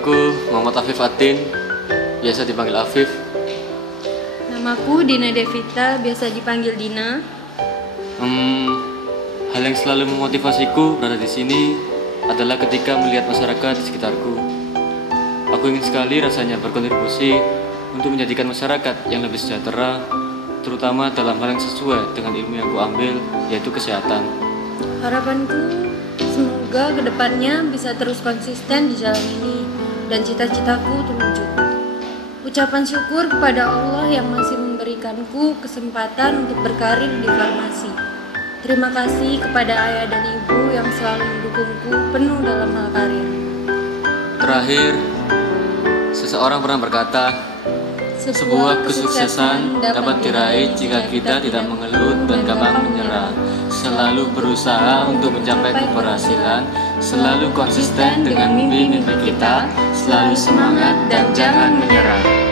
Namaku Muhammad Afif Atin, biasa dipanggil Afif. Namaku Dina Devita, biasa dipanggil Dina. Hal yang selalu memotivasiku berada di sini adalah ketika melihat masyarakat di sekitarku. Aku ingin sekali rasanya berkontribusi untuk menjadikan masyarakat yang lebih sejahtera, terutama dalam hal yang sesuai dengan ilmu yang aku ambil, yaitu kesehatan. Harapanku semoga kedepannya bisa terus konsisten di jalan ini dan cita-citaku terwujud. Ucapan syukur kepada Allah yang masih memberikanku kesempatan untuk berkarir di farmasi. Terima kasih kepada ayah dan ibu yang selalu mendukungku penuh dalam hal karir. Terakhir, seseorang pernah berkata, sebuah kesuksesan dapat diraih jika kita tidak mengeluh dan gampang menyerah. Selalu berusaha untuk mencapai keberhasilan, selalu konsisten dengan mimpi-mimpi kita, selalu semangat dan jangan menyerah.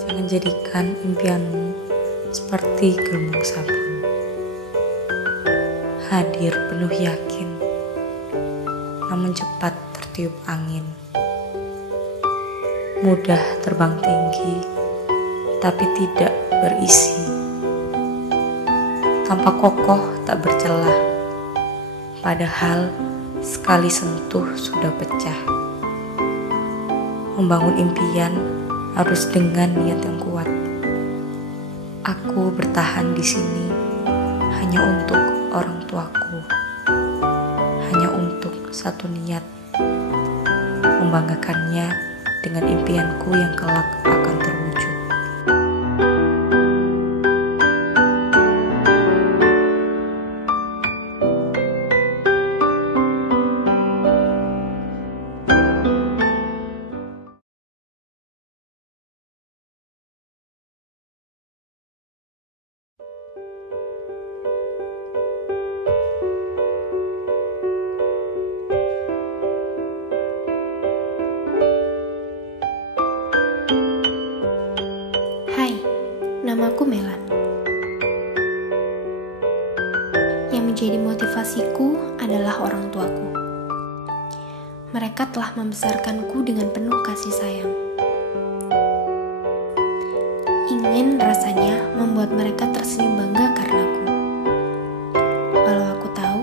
Jangan jadikan impianmu seperti gelembung sabun, hadir penuh yakin, namun cepat tertiup angin. Mudah terbang tinggi, tapi tidak berisi. Tanpa kokoh tak bercelah, padahal sekali sentuh sudah pecah. Membangun impian harus dengan niat yang kuat. Aku bertahan di sini hanya untuk orang tuaku, hanya untuk satu niat, membanggakannya dengan impianku yang kelak akan terwujud. Hai, namaku Melan. Yang menjadi motivasiku adalah orang tuaku. Mereka telah membesarkanku dengan penuh kasih sayang. Ingin rasanya membuat mereka tersenyum bangga karenaku. Walau aku tahu,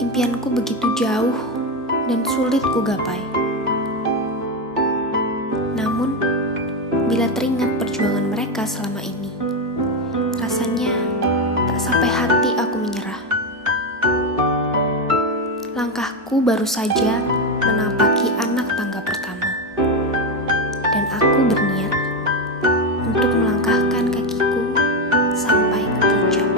impianku begitu jauh dan sulit kugapai. Namun, bila teringat perjuangan mereka selama ini, rasanya tak sampai hati aku menyerah. Langkahku baru saja menapaki anak tangga pertama, dan aku berniat untuk melangkahkan kakiku sampai ke puncak.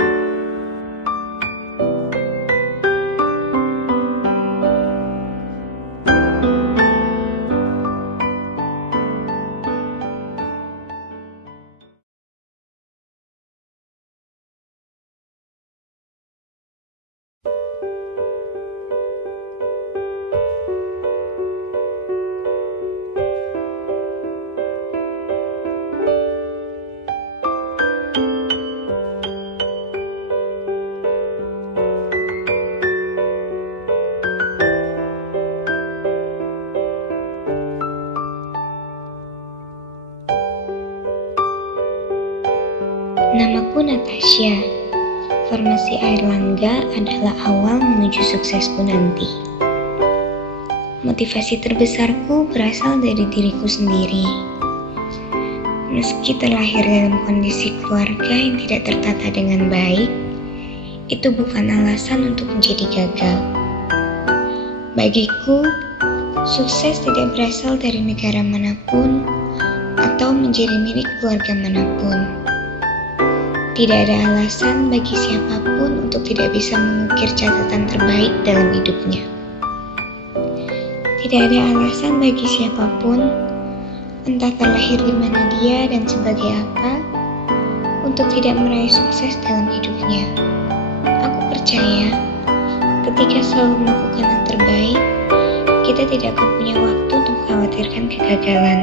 Namaku Natasha. Farmasi Airlangga adalah awal menuju suksesku nanti. Motivasi terbesarku berasal dari diriku sendiri. Meski terlahir dalam kondisi keluarga yang tidak tertata dengan baik, itu bukan alasan untuk menjadi gagal. Bagiku, sukses tidak berasal dari negara manapun atau menjadi milik keluarga manapun. Tidak ada alasan bagi siapapun untuk tidak bisa mengukir catatan terbaik dalam hidupnya. Tidak ada alasan bagi siapapun, entah terlahir di mana dia dan sebagai apa, untuk tidak meraih sukses dalam hidupnya. Aku percaya, ketika selalu melakukan yang terbaik, kita tidak akan punya waktu untuk mengkhawatirkan kegagalan.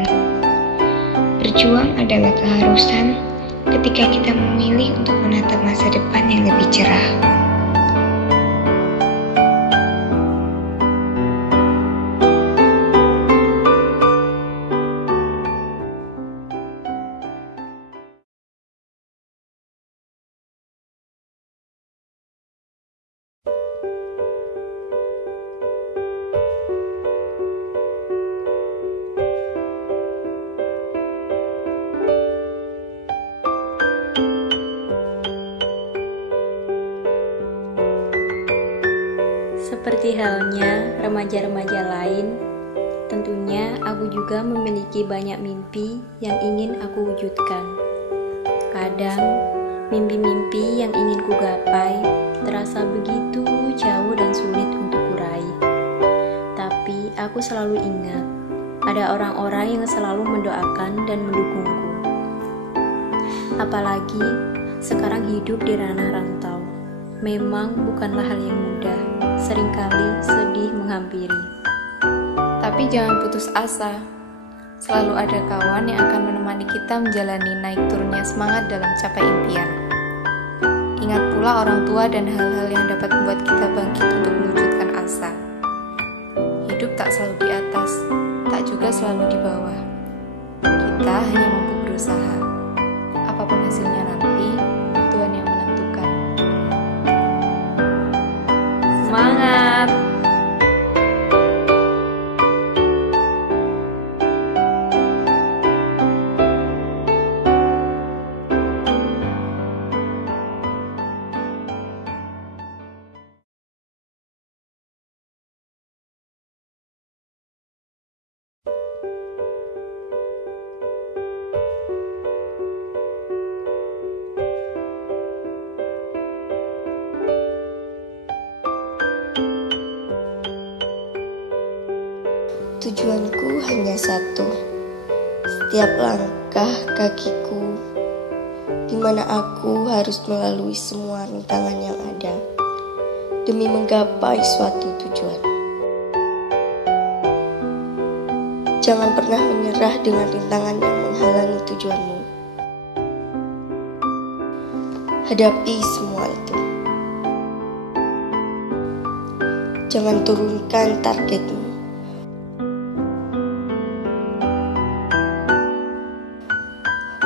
Berjuang adalah keharusan ketika kita memilih untuk menatap masa depan yang lebih cerah. Seperti halnya remaja-remaja lain, tentunya aku juga memiliki banyak mimpi yang ingin aku wujudkan. Kadang, mimpi-mimpi yang ingin kugapai terasa begitu jauh dan sulit untuk kuraih. Tapi aku selalu ingat, ada orang-orang yang selalu mendoakan dan mendukungku. Apalagi sekarang hidup di ranah rantau, memang bukanlah hal yang mudah. Seringkali sedih menghampiri. Tapi jangan putus asa. Selalu ada kawan yang akan menemani kita menjalani naik turunnya semangat dalam capai impian. Ingat pula orang tua dan hal-hal yang dapat membuat kita bangkit untuk mewujudkan asa. Hidup tak selalu di atas, tak juga selalu di bawah. Kita hanya mampu berusaha. Apapun hasilnya nanti, Tuhan yang menentukan. Semangat! Tujuanku hanya satu, setiap langkah kakiku, di mana aku harus melalui semua rintangan yang ada, demi menggapai suatu tujuan. Jangan pernah menyerah dengan rintangan yang menghalangi tujuanmu. Hadapi semua itu. Jangan turunkan targetmu.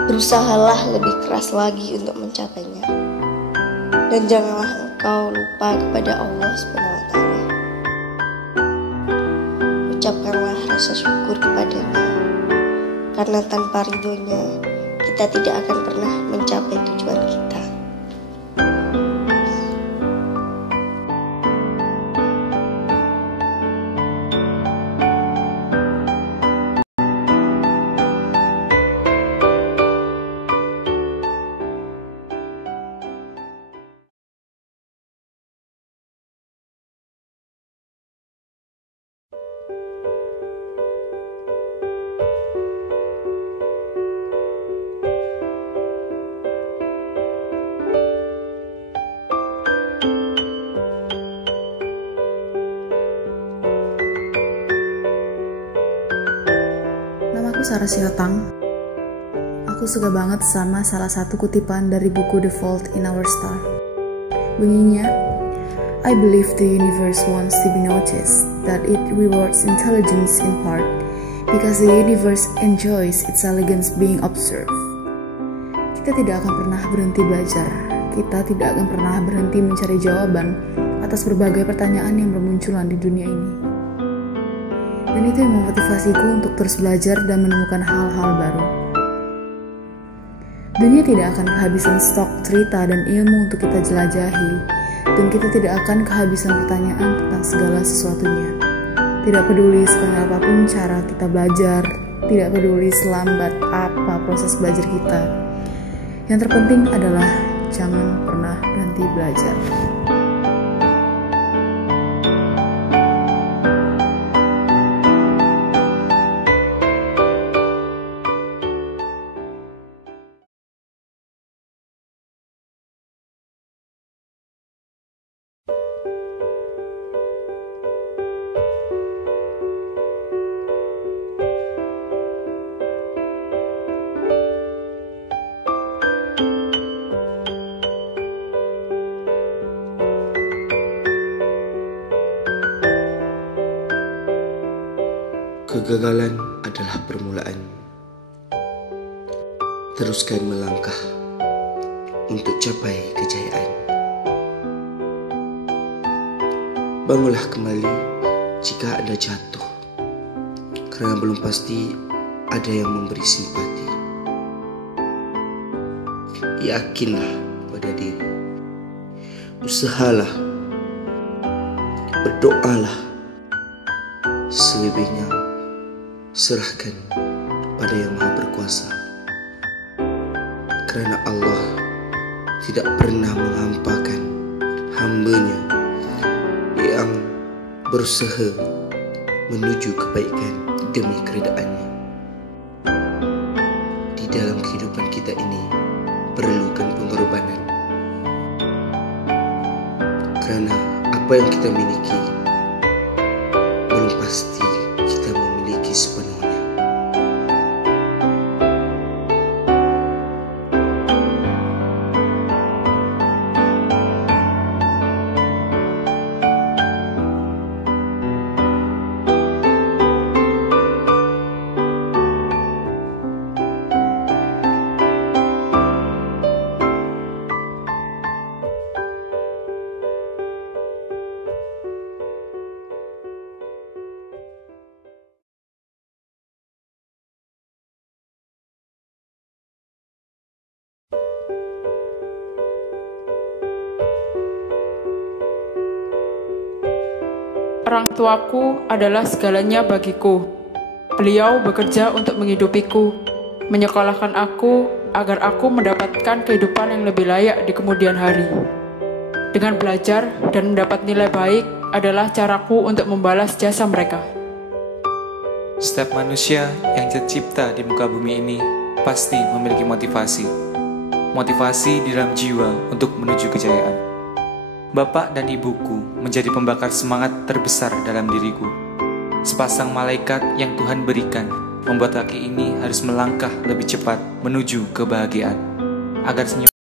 Berusahalah lebih keras lagi untuk mencapainya. Dan janganlah engkau lupa kepada Allah SWT. Ucapkanlah rasa syukur kepadanya, karena tanpa ridhonya kita tidak akan pernah mencapai tujuan kita. Aku Sarah Siotang. Aku suka banget sama salah satu kutipan dari buku The Fault in Our Star. Bunyinya, I believe the universe wants to be noticed, that it rewards intelligence in part, because the universe enjoys its elegance being observed. Kita tidak akan pernah berhenti belajar. Kita tidak akan pernah berhenti mencari jawaban atas berbagai pertanyaan yang bermunculan di dunia ini. Dan itu yang memotivasiku untuk terus belajar dan menemukan hal-hal baru. Dunia tidak akan kehabisan stok cerita dan ilmu untuk kita jelajahi, dan kita tidak akan kehabisan pertanyaan tentang segala sesuatunya. Tidak peduli sekonyol apapun cara kita belajar, tidak peduli selambat apa proses belajar kita. Yang terpenting adalah jangan pernah berhenti belajar. Kegagalan adalah permulaan. Teruskan melangkah untuk capai kejayaan. Bangunlah kembali jika ada jatuh, karena belum pasti ada yang memberi simpati. Yakinlah pada diri, usahalah, berdoalah, selebihnya serahkan pada Yang Maha Berkuasa, karena Allah tidak pernah menghampakan hamba-Nya yang berusaha menuju kebaikan demi keredaannya. Di dalam kehidupan kita ini perlukan pengorbanan, karena apa yang kita miliki belum pasti kita memiliki sepenuhnya. Orang tuaku adalah segalanya bagiku. Beliau bekerja untuk menghidupiku, menyekolahkan aku agar aku mendapatkan kehidupan yang lebih layak di kemudian hari. Dengan belajar dan mendapat nilai baik adalah caraku untuk membalas jasa mereka. Setiap manusia yang tercipta di muka bumi ini pasti memiliki motivasi. Motivasi di dalam jiwa untuk menuju kejayaan. Bapak dan ibuku menjadi pembakar semangat terbesar dalam diriku. Sepasang malaikat yang Tuhan berikan membuat kaki ini harus melangkah lebih cepat menuju kebahagiaan, agar senyum